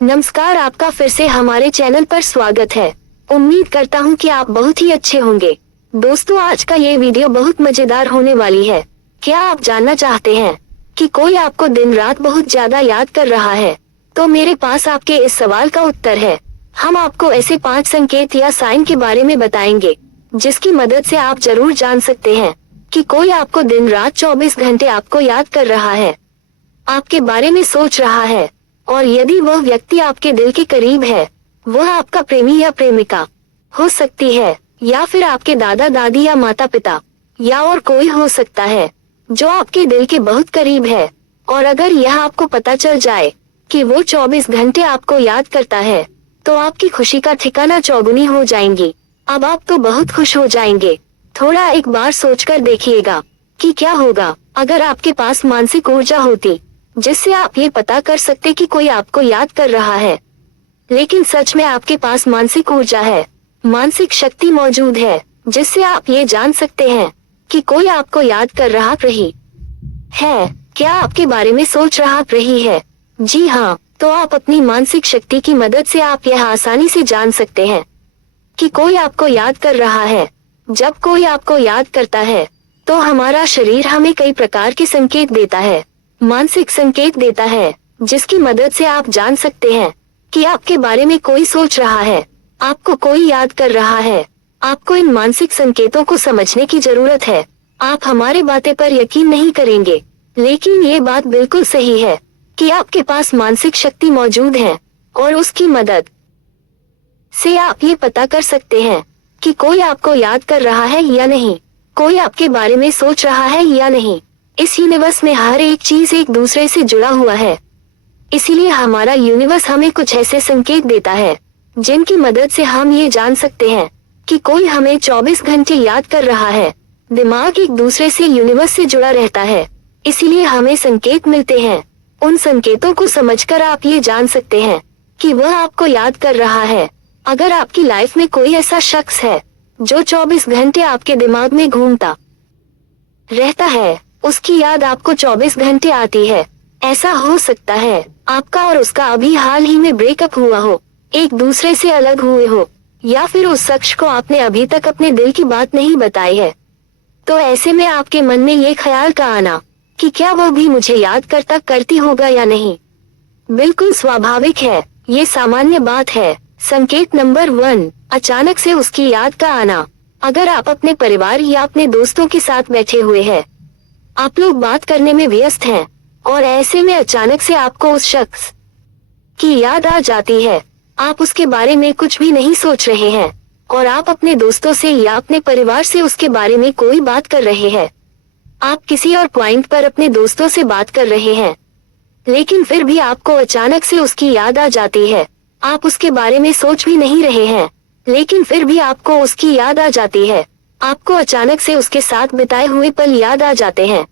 नमस्कार, आपका फिर से हमारे चैनल पर स्वागत है। उम्मीद करता हूँ कि आप बहुत ही अच्छे होंगे। दोस्तों, आज का ये वीडियो बहुत मजेदार होने वाली है। क्या आप जानना चाहते हैं कि कोई आपको दिन रात बहुत ज्यादा याद कर रहा है? तो मेरे पास आपके इस सवाल का उत्तर है। हम आपको ऐसे 5 संकेत या साइन के बारे में बताएंगे जिसकी मदद से आप जरूर जान सकते हैं कि कोई आपको दिन रात 24 घंटे आपको याद कर रहा है, आपके बारे में सोच रहा है, और यदि वह व्यक्ति आपके दिल के करीब है, वह आपका प्रेमी या प्रेमिका हो सकती है, या फिर आपके दादा दादी या माता पिता, या और कोई हो सकता है जो आपके दिल के बहुत करीब है। और अगर यह आपको पता चल जाए कि वो 24 घंटे आपको याद करता है, तो आपकी खुशी का ठिकाना चौगुनी हो जाएंगी। अब आप तो बहुत खुश हो जाएंगे। थोड़ा एक बार सोचकर देखिएगा कि क्या होगा अगर आपके पास मानसिक ऊर्जा होती जिससे आप ये पता कर सकते कि कोई आपको याद कर रहा है। लेकिन सच में आपके पास मानसिक ऊर्जा है, मानसिक शक्ति मौजूद है जिससे आप ये जान सकते हैं कि कोई आपको याद कर रहा रही है। क्या आपके बारे में सोच रहा रही है? जी हाँ, तो आप अपनी मानसिक शक्ति की मदद से आप यह आसानी से जान सकते हैं कि कोई आपको याद कर रहा है। जब कोई आपको याद करता है तो हमारा शरीर हमें कई प्रकार के संकेत देता है, मानसिक संकेत देता है, जिसकी मदद से आप जान सकते हैं कि आपके बारे में कोई सोच रहा है, आपको कोई याद कर रहा है। आपको इन मानसिक संकेतों को समझने की जरूरत है। आप हमारे बातें पर यकीन नहीं करेंगे, लेकिन ये बात बिल्कुल सही है कि आपके पास मानसिक शक्ति मौजूद है, और उसकी मदद से आप ये पता कर सकते हैं कि कोई आपको याद कर रहा है या नहीं, कोई आपके बारे में सोच रहा है या नहीं। इस यूनिवर्स में हर एक चीज एक दूसरे से जुड़ा हुआ है, इसीलिए हमारा यूनिवर्स हमें कुछ ऐसे संकेत देता है जिनकी मदद से हम ये जान सकते हैं कि कोई हमें 24 घंटे याद कर रहा है। दिमाग एक दूसरे से यूनिवर्स से जुड़ा रहता है, इसीलिए हमें संकेत मिलते हैं। उन संकेतों को समझकर आप ये जान सकते हैं कि वह आपको याद कर रहा है। अगर आपकी लाइफ में कोई ऐसा शख्स है जो 24 घंटे आपके दिमाग में घूमता रहता है, उसकी याद आपको 24 घंटे आती है। ऐसा हो सकता है आपका और उसका अभी हाल ही में ब्रेकअप हुआ हो, एक दूसरे से अलग हुए हो, या फिर उस शख्स को आपने अभी तक अपने दिल की बात नहीं बताई है। तो ऐसे में आपके मन में ये ख्याल का आना कि क्या वह भी मुझे याद करती होगा या नहीं, बिल्कुल स्वाभाविक है, ये सामान्य बात है। संकेत नंबर 1, अचानक से उसकी याद का आना। अगर आप अपने परिवार या अपने दोस्तों के साथ बैठे हुए हैं, आप लोग बात करने में व्यस्त हैं, और ऐसे में अचानक से आपको उस शख्स की याद आ जाती है। आप उसके बारे में कुछ भी नहीं सोच रहे हैं, और आप अपने दोस्तों से या अपने परिवार से उसके बारे में कोई बात कर रहे हैं। आप किसी और पॉइंट पर अपने दोस्तों से बात कर रहे हैं, लेकिन फिर भी आपको अचानक से उसकी याद आ जाती है। आप उसके बारे में सोच भी नहीं रहे हैं, लेकिन फिर भी आपको उसकी याद आ जाती है। आपको अचानक से उसके साथ बिताए हुए पल याद आ जाते हैं।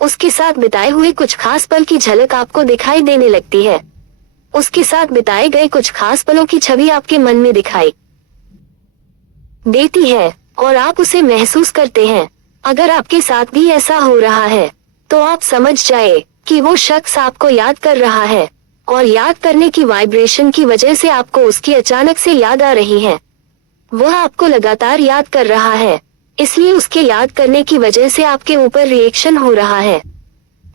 उसके साथ बिताए हुए कुछ खास पल की झलक आपको दिखाई देने लगती है। उसके साथ बिताए गए कुछ खास पलों की छवि आपके मन में दिखाई देती है, और आप उसे महसूस करते हैं। अगर आपके साथ भी ऐसा हो रहा है, तो आप समझ जाए कि वो शख्स आपको याद कर रहा है, और याद करने की वाइब्रेशन की वजह से आपको उसकी अचानक से याद आ रही है। वह आपको लगातार याद कर रहा है, इसलिए उसके याद करने की वजह से आपके ऊपर रिएक्शन हो रहा है,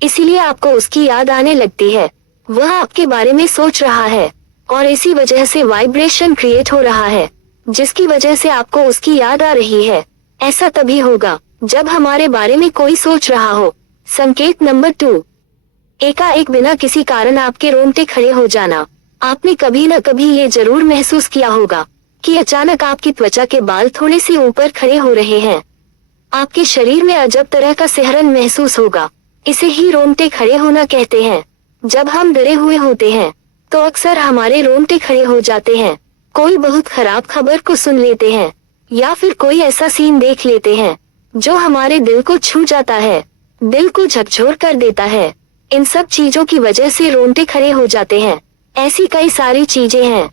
इसीलिए आपको उसकी याद आने लगती है। वह आपके बारे में सोच रहा है, और इसी वजह से वाइब्रेशन क्रिएट हो रहा है, जिसकी वजह से आपको उसकी याद आ रही है। ऐसा तभी होगा जब हमारे बारे में कोई सोच रहा हो। संकेत नंबर 2, एकाएक बिना किसी कारण आपके रोंगटे खड़े हो जाना। आपने कभी न कभी ये जरूर महसूस किया होगा कि अचानक आपकी त्वचा के बाल थोड़े से ऊपर खड़े हो रहे हैं। आपके शरीर में अजब तरह का सिहरन महसूस होगा। इसे ही रोंगटे खड़े होना कहते हैं। जब हम डरे हुए होते हैं, तो अक्सर हमारे रोंगटे खड़े हो जाते हैं। कोई बहुत खराब खबर को सुन लेते हैं, या फिर कोई ऐसा सीन देख लेते हैं जो हमारे दिल को छू जाता है, दिल को झकझोर कर देता है। इन सब चीजों की वजह से रोंगटे खड़े हो जाते हैं। ऐसी कई सारी चीजें हैं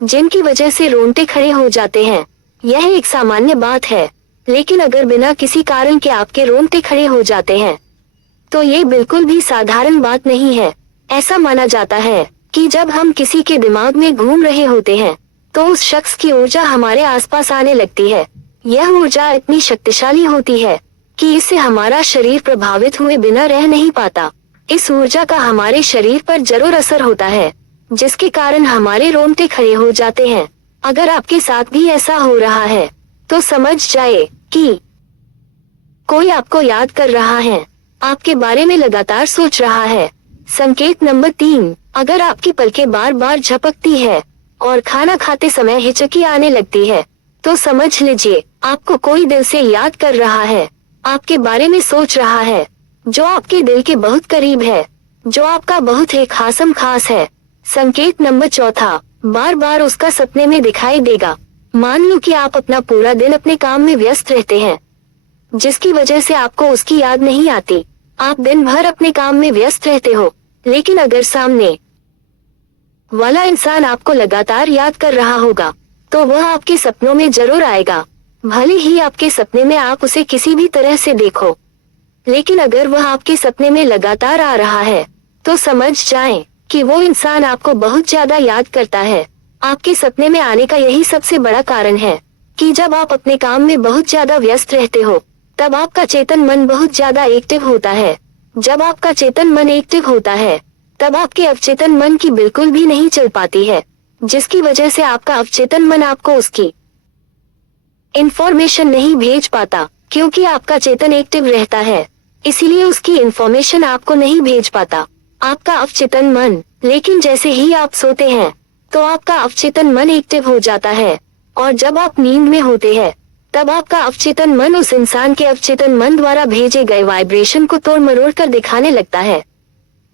जिनकी वजह से रोंगटे खड़े हो जाते हैं। यह एक सामान्य बात है, लेकिन अगर बिना किसी कारण के आपके रोंगटे खड़े हो जाते हैं, तो ये बिल्कुल भी साधारण बात नहीं है। ऐसा माना जाता है कि जब हम किसी के दिमाग में घूम रहे होते हैं तो उस शख्स की ऊर्जा हमारे आसपास आने लगती है। यह ऊर्जा इतनी शक्तिशाली होती है कि इससे हमारा शरीर प्रभावित हुए बिना रह नहीं पाता। इस ऊर्जा का हमारे शरीर पर जरूर असर होता है, जिसके कारण हमारे रोंगटे खड़े हो जाते हैं। अगर आपके साथ भी ऐसा हो रहा है तो समझ जाए कि कोई आपको याद कर रहा है, आपके बारे में लगातार सोच रहा है। संकेत नंबर 3, अगर आपकी पलकें बार बार झपकती है और खाना खाते समय हिचकी आने लगती है तो समझ लीजिए आपको कोई दिल से याद कर रहा है, आपके बारे में सोच रहा है, जो आपके दिल के बहुत करीब है, जो आपका बहुत ही खासम खास है। संकेत नंबर 4, बार बार उसका सपने में दिखाई देगा। मान लो कि आप अपना पूरा दिन अपने काम में व्यस्त रहते हैं, जिसकी वजह से आपको उसकी याद नहीं आती। आप दिन भर अपने काम में व्यस्त रहते हो, लेकिन अगर सामने वाला इंसान आपको लगातार याद कर रहा होगा तो वह आपके सपनों में जरूर आएगा। भले ही आपके सपने में आप उसे किसी भी तरह से देखो, लेकिन अगर वह आपके सपने में लगातार आ रहा है तो समझ जाएं कि वो इंसान आपको बहुत ज्यादा याद करता है। आपके सपने में आने का यही सबसे बड़ा कारण है कि जब आप अपने काम में बहुत ज्यादा व्यस्त रहते हो तब आपका चेतन मन बहुत ज्यादा एक्टिव होता है। जब आपका चेतन मन एक्टिव होता है तब आपके अवचेतन मन की बिल्कुल भी नहीं चल पाती है, जिसकी वजह से आपका अवचेतन मन आपको उसकी इंफॉर्मेशन नहीं भेज पाता, क्योंकि आपका चेतन एक्टिव रहता है, इसीलिए उसकी इंफॉर्मेशन आपको नहीं भेज पाता। आपका अवचेतन मन, लेकिन जैसे ही आप सोते हैं तो आपका अवचेतन मन एक्टिव हो जाता है, और जब आप नींद में होते हैं तब आपका अवचेतन मन उस इंसान के अवचेतन मन द्वारा भेजे गए वाइब्रेशन को तोड़ मरोड़ कर दिखाने लगता है।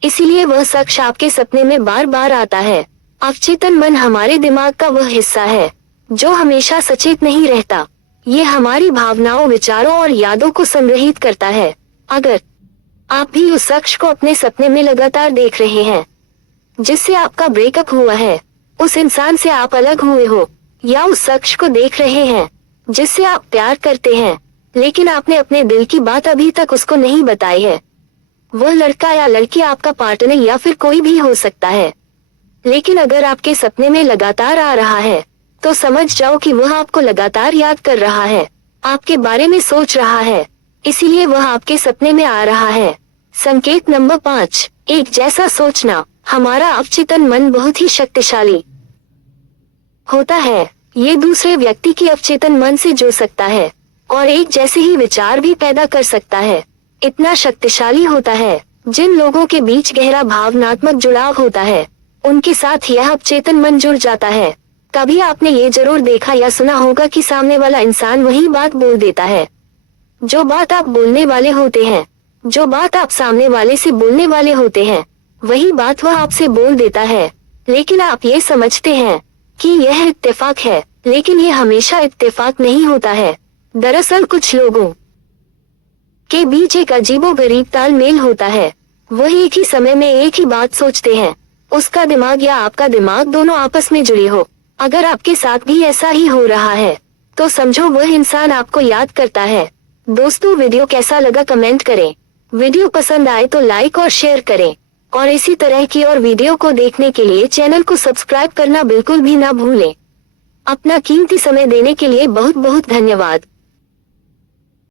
इसीलिए वह शख्स आपके सपने में बार बार आता है। अवचेतन मन हमारे दिमाग का वह हिस्सा है जो हमेशा सचेत नहीं रहता। ये हमारी भावनाओं, विचारों और यादों को संग्रहित करता है। अगर आप भी उस शख्स को अपने सपने में लगातार देख रहे हैं जिससे आपका ब्रेकअप हुआ है, उस इंसान से आप अलग हुए हो, या उस शख्स को देख रहे हैं जिससे आप प्यार करते हैं लेकिन आपने अपने दिल की बात अभी तक उसको नहीं बताई है, वह लड़का या लड़की आपका पार्टनर या फिर कोई भी हो सकता है, लेकिन अगर आपके सपने में लगातार आ रहा है तो समझ जाओ कि वह आपको लगातार याद कर रहा है, आपके बारे में सोच रहा है, इसीलिए वह आपके सपने में आ रहा है। संकेत नंबर 5, एक जैसा सोचना। हमारा अवचेतन मन बहुत ही शक्तिशाली होता है। ये दूसरे व्यक्ति की अवचेतन मन से जुड़ सकता है और एक जैसे ही विचार भी पैदा कर सकता है। इतना शक्तिशाली होता है, जिन लोगों के बीच गहरा भावनात्मक जुड़ाव होता है उनके साथ यह अवचेतन मन जुड़ जाता है। कभी आपने ये जरूर देखा या सुना होगा कि सामने वाला इंसान वही बात बोल देता है जो बात आप बोलने वाले होते हैं, जो बात आप सामने वाले से बोलने वाले होते हैं, वही बात वह आपसे बोल देता है। लेकिन आप ये समझते हैं कि यह इत्तेफाक है, लेकिन ये हमेशा इत्तेफाक नहीं होता है। दरअसल कुछ लोगों के बीच एक अजीबोगरीब तालमेल होता है। वह एक ही समय में एक ही बात सोचते हैं। उसका दिमाग या आपका दिमाग दोनों आपस में जुड़े हो। अगर आपके साथ भी ऐसा ही हो रहा है तो समझो वह इंसान आपको याद करता है। दोस्तों, वीडियो कैसा लगा कमेंट करें। वीडियो पसंद आए तो लाइक और शेयर करें, और इसी तरह की और वीडियो को देखने के लिए चैनल को सब्सक्राइब करना बिल्कुल भी ना भूलें। अपना कीमती समय देने के लिए बहुत बहुत धन्यवाद।